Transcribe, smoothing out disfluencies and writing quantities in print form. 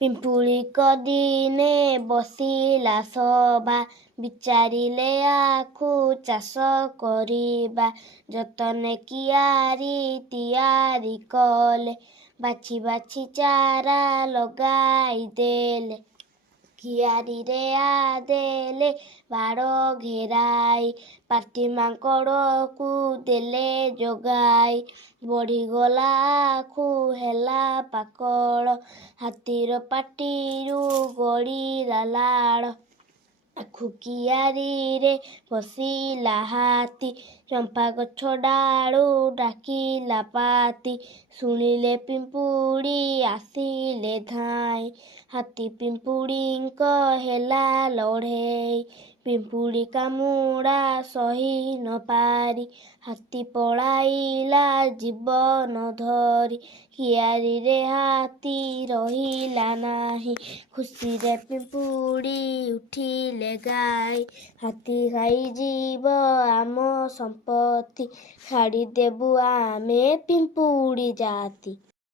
ପିମ୍ପୁଳିକ ଦିନେ ବସିଲା ସଭା, ବିଚାରିଲେ ଆଖୁ ଚାଷ କରିବା। ଯତନେ କିଆରି ତିଆରି କଲେ, ବାଛି ବାଛି ଚାରା ଲଗାଇ ଦେଲେ। କିଆରିରେ ଦେଲେ ବାଡ଼ ଘେରାଇ, ପାତି ମାଙ୍କଡ଼କୁ ଦେଲେ ଜଗାଇ। ବଢ଼ିଗଲା ଆଖୁ ହେଲା ପାକଳ, ହାତୀର ପାଟିରୁ ଗଡ଼ିଲା ଲାଳ। ଆଖୁ କିଆରିରେ ପଶିଲା ହାତୀ, ଚମ୍ପା ଗଛ ଡାଳୁ ଡାକିଲା ପାତି। ଶୁଣିଲେ ପିମ୍ପୁଡ଼ି ଆସିଲେ ଧାଇଁ, ହାତୀ ପିମ୍ପୁଡ଼ିଙ୍କ ହେଲା ଲଢ଼େଇ। ପିମ୍ପୁଡ଼ି କାମୁଡ଼ା ସହି ନ ପାରି, ହାତୀ ପଳାଇଲା ଜୀବନ ଧରି। କିଆରିରେ ହାତୀ ରହିଲା ନାହିଁ, ଖୁସିରେ ପିମ୍ପୁଡ଼ି ଉଠିଲେ ଗାଇ। ହାତୀ ଖାଇଯିବ ଆମ ସମ୍ପତ୍ତି, ଛାଡ଼ିଦେବୁ ଆମେ ପିମ୍ପୁଡ଼ି ଜାତି।